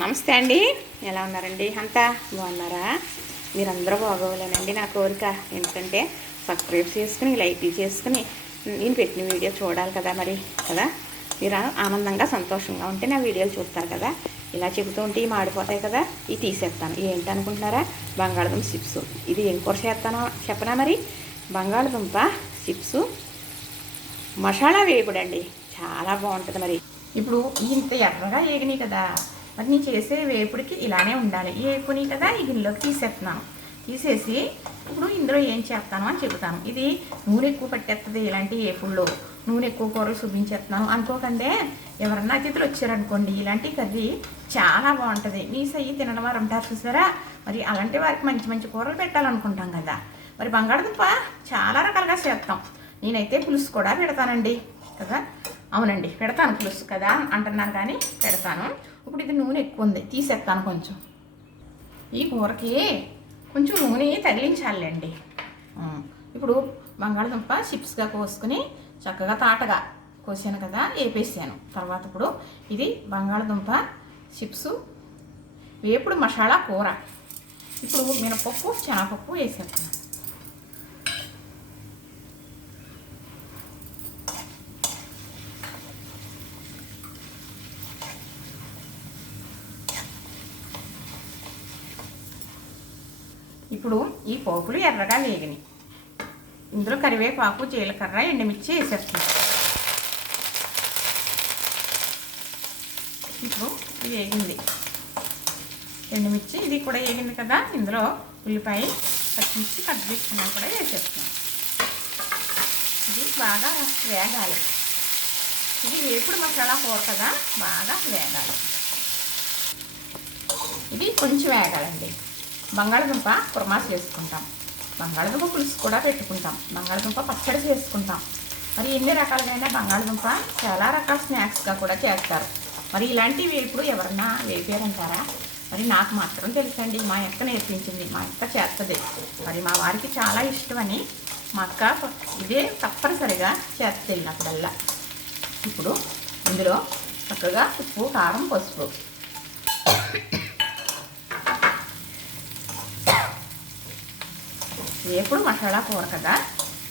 నమస్తే అండి. ఎలా ఉన్నారండి? అంతా బాగున్నారా? మీరందరూ బాగోవాలనండి నా కోరిక. ఎందుకంటే సబ్స్క్రైబ్ చేసుకుని లైక్లు చేసుకుని నేను పెట్టిన వీడియో చూడాలి కదా, మరి కదా మీరు ఆనందంగా సంతోషంగా ఉంటే నా వీడియోలు చూస్తారు కదా. ఇలా చెబుతూ ఉంటే ఇవి మాడిపోతాయి కదా, ఇవి తీసేస్తాను. ఏంటనుకుంటున్నారా? బంగాళదుంప చిప్స్. ఇది ఏం కూర చేస్తానో చెప్పనా? మరి బంగాళదుంప చిప్స్ మసాలా వేపుడండి, చాలా బాగుంటుంది. మరి ఇప్పుడు ఇంత ఎర్రగా వేగినాయి కదా, మరి నేను చేసే వేపుడికి ఇలానే ఉండాలి. వేపుని కదా ఈ గిన్నెలోకి తీసేస్తున్నాను. తీసేసి ఇప్పుడు ఇందులో ఏం చేస్తాను అని చెబుతాను. ఇది నూనె ఎక్కువ పట్టేస్తుంది ఇలాంటి వేపుల్లో, నూనె ఎక్కువ కూరలు చూపించేస్తున్నాను అనుకోకండి. ఎవరన్నా అతిథులు వచ్చారనుకోండి, ఇలాంటి కర్రీ చాలా బాగుంటుంది. మీ సయ్యి తినడం వారు ఉంటారు చూసారా, మరి అలాంటి వారికి మంచి మంచి కూరలు పెట్టాలనుకుంటాం కదా. మరి బంగాళదుంప చాలా రకాలుగా చేస్తాం. నేనైతే పులుసు కూడా పెడతానండి కదా. అవునండి, పెడతాను. పులుసు కదా అంటున్నాను కానీ పెడతాను. ఇప్పుడు ఇది నూనె ఎక్కువ ఉంది, తీసేస్తాను కొంచెం. ఈ కూరకి కొంచెం నూనె తగిలించాలండి. ఇప్పుడు బంగాళదుంప చిప్స్గా కోసుకుని చక్కగా తాటగా కోసాను కదా, వేపేసాను. తర్వాత ఇప్పుడు ఇది బంగాళదుంప చిప్స్ వేపుడు మసాలా కూర. ఇప్పుడు మినపప్పు శనగపప్పు వేసేస్తాను. ఇప్పుడు ఈ పోపులు ఎర్రగా వేగినాయి. ఇందులో కరివేపాకు, జీలకర్ర, ఎండుమిర్చి వేసేస్తున్నాం. ఇప్పుడు ఇది వేగింది, ఎండుమిర్చి ఇది కూడా వేగింది కదా. ఇందులో ఉల్లిపాయ, పచ్చిమిర్చి కట్ చేసుకున్నాం కూడా వేసేస్తున్నాం. ఇది బాగా వేగాలి. ఇది వేపుడు మసాలా కూర కదా, బాగా వేగాలి. ఇది కొంచెం వేగాలండి. బంగాళదుంప కుర్మా చేసుకుంటాం, బంగాళదుంప పులుసు కూడా పెట్టుకుంటాం, బంగాళదుంప పచ్చడి చేసుకుంటాం. మరి ఎన్ని రకాలుగా బంగాళదుంప చాలా రకాల స్నాక్స్గా కూడా చేస్తారు. మరి ఇలాంటివి వేపుడు ఎవరన్నా వేపారంటారా? మరి నాకు మాత్రం తెలుసండి, మా అక్క నేర్పించింది, మా అక్క చేస్తుంది. మరి మా వారికి చాలా ఇష్టమని మా అక్క ఇదే తప్పనిసరిగా చేస్తుంది వెళ్ళినప్పుడల్లా. ఇప్పుడు ఇందులో చక్కగా ఉప్పు, కారం, పసుపు, వేపుడు మసాలా కూర కదా,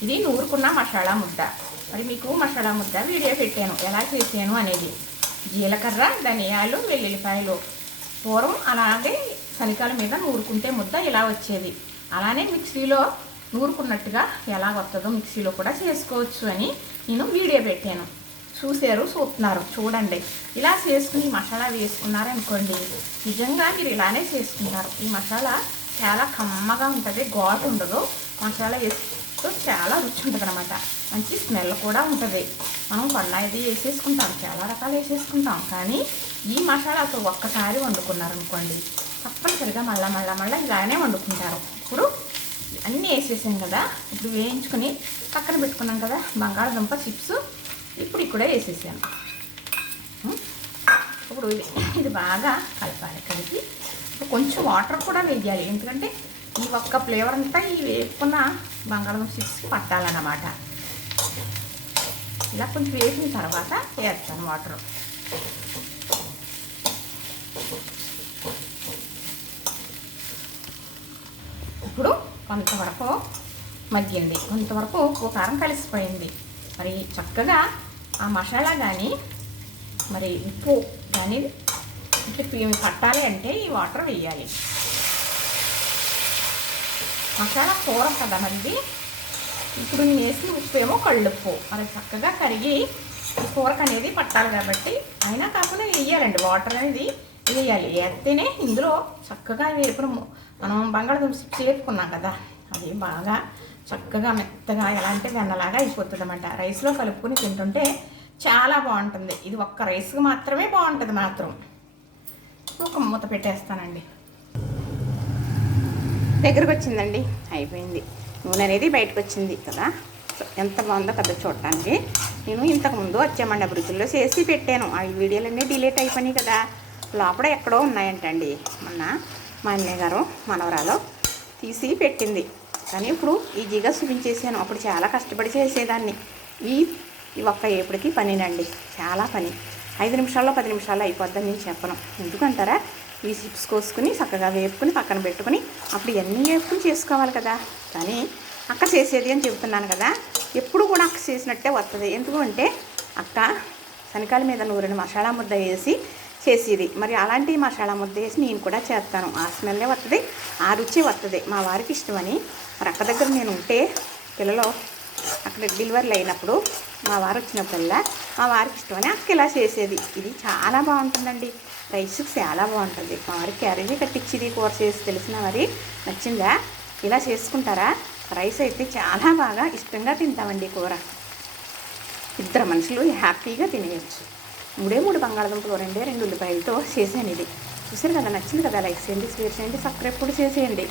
ఇది నూరుకున్న మసాలా ముద్ద. మరి మీకు మసాలా ముద్ద వీడియో పెట్టాను ఎలా చేసాను అనేది. జీలకర్ర, ధనియాలు, వెల్లుల్లిపాయలు పూర్వం అలాగే శనికాల మీద నూరుకుంటే ముద్ద ఇలా వచ్చేది. అలానే మిక్సీలో నూరుకున్నట్టుగా ఎలా వస్తుందో మిక్సీలో కూడా చేసుకోవచ్చు అని నేను వీడియో పెట్టాను. చూస్తున్నారు, చూడండి. ఇలా చేసుకుని మసాలా వేసుకున్నారనుకోండి, నిజంగా మీరు ఇలానే చేసుకుంటారు. ఈ మసాలా చాలా కమ్మగా ఉంటుంది, ఘాటు ఉండదు. మసాలా వేస్తూ చాలా రుచి ఉంటుంది అనమాట. మంచి స్మెల్ కూడా ఉంటుంది. మనం కొన్నాయిది వేసేసుకుంటాం, చాలా రకాలు వేసేసుకుంటాం. కానీ ఈ మసాలాతో ఒక్కసారి వండుకున్నారనుకోండి, తప్పనిసరిగా మళ్ళీ ఇలానే వండుకుంటారు. ఇప్పుడు అన్నీ వేసేసాం కదా, ఇప్పుడు వేయించుకుని పక్కన పెట్టుకున్నాం కదా బంగాళదుంప చిప్స్, ఇప్పుడు ఇక్కడే వేసేసాను. ఇప్పుడు ఇది బాగా కలపాలి. కలిపి కొంచెం వాటర్ కూడా వేయాలి, ఎందుకంటే ఈ ఒక్క ఫ్లేవర్ అంతా ఈ వేసుకున్న బంగాళదుంప చిప్స్కి పట్టాలన్నమాట. ఇలా కొంచెం వేసిన తర్వాత వేస్తాను వాటర్. ఇప్పుడు కొంతవరకు మగ్గింది, కొంతవరకు ఉప్పు కారం కలిసిపోయింది. మరి చక్కగా ఆ మసాలా కానీ మరి ఉప్పు కానీ ఇట్లా పట్టాలి అంటే ఈ వాటర్ వేయాలి. మసాలా కూర కదా మరి ఇది. ఇప్పుడు నేను వేసిన ఉప్పు ఏమో కళ్ళుప్పు, మరి చక్కగా కరిగి ఈ కూరకు అనేది పట్టాలి కాబట్టి అయినా కాకుండా వేయాలండి, వాటర్ అనేది వేయాలి. వేస్తేనే ఇందులో చక్కగా వేపుడు మనం బంగాళదుంప చిప్స్ వేపుకున్నాం కదా, అది బాగా చక్కగా మెత్తగా ఎలా అంటే వెన్నలాగా అయిపోతుంది అన్నమాట. రైస్లో కలుపుకొని తింటుంటే చాలా బాగుంటుంది. ఇది ఒక్క రైస్కి మాత్రమే బాగుంటుంది మాత్రం. ఒక మూత పెట్టేస్తానండి. దగ్గరకు వచ్చిందండి, అయిపోయింది. నూనె అనేది బయటకు వచ్చింది కదా, ఎంత బాగుందో కదా చూడటానికి. నేను ఇంతకుముందు వచ్చామండి అభివృద్ధిలో చేసి పెట్టాను. ఆ వీడియోలన్నీ డిలీట్ అయిపోయినాయి కదా, లోపల ఎక్కడో ఉన్నాయంటండి. మొన్న మా అన్నయ్య గారు మనవరాలు తీసి పెట్టింది, కానీ ఇప్పుడు ఈజీగా చూపించేసాను. అప్పుడు చాలా కష్టపడి చేసేదాన్ని. ఈ ఒక్క ఏపుడికి పనినండి, చాలా పని. 5 నిమిషాల్లో 10 నిమిషాల్లో అయిపోద్దని నేను చెప్పను. ఎందుకంటారా, ఈ చిప్స్ కోసుకుని చక్కగా వేపుకుని పక్కన పెట్టుకుని అప్పుడు ఇవన్నీ వేపుకుని చేసుకోవాలి కదా. కానీ అక్క చేసేది అని చెబుతున్నాను కదా, ఎప్పుడు కూడా అక్క చేసినట్టే వస్తుంది. ఎందుకు అంటే అక్క శనకాల మీద నూరిన మసాలా ముద్ద వేసి చేసేది. మరి అలాంటి మసాలా ముద్ద వేసి నేను కూడా చేస్తాను. ఆ స్మెల్లే వస్తుంది, ఆ రుచి వస్తుంది. మా వారికి ఇష్టమని మరి అక్క దగ్గర నేను ఉంటే పిల్లలు అక్కడ డెలివరీలు అయినప్పుడు మా వారు వచ్చినప్పుడల్లా మా వారికి ఇష్టమని అక్క ఇలా చేసేది. ఇది చాలా బాగుంటుందండి, రైస్కి చాలా బాగుంటుంది. మా వారికి క్యారేజీ కట్టించేది కూర చేసి. తెలిసిన మరి నచ్చిందా? ఇలా చేసుకుంటారా? రైస్ అయితే చాలా బాగా ఇష్టంగా తింటామండి. కూర 2 మనుషులు హ్యాపీగా తినేయచ్చు. 3 బంగాళదుంపలు 2 ఉల్లిపాయలతో చేసాను ఇది. చూసారు కదా, నచ్చింది కదా. లైక్ చేయండి, షేర్ చేయండి, సబ్స్క్రైబ్ కూడా చేసేయండి.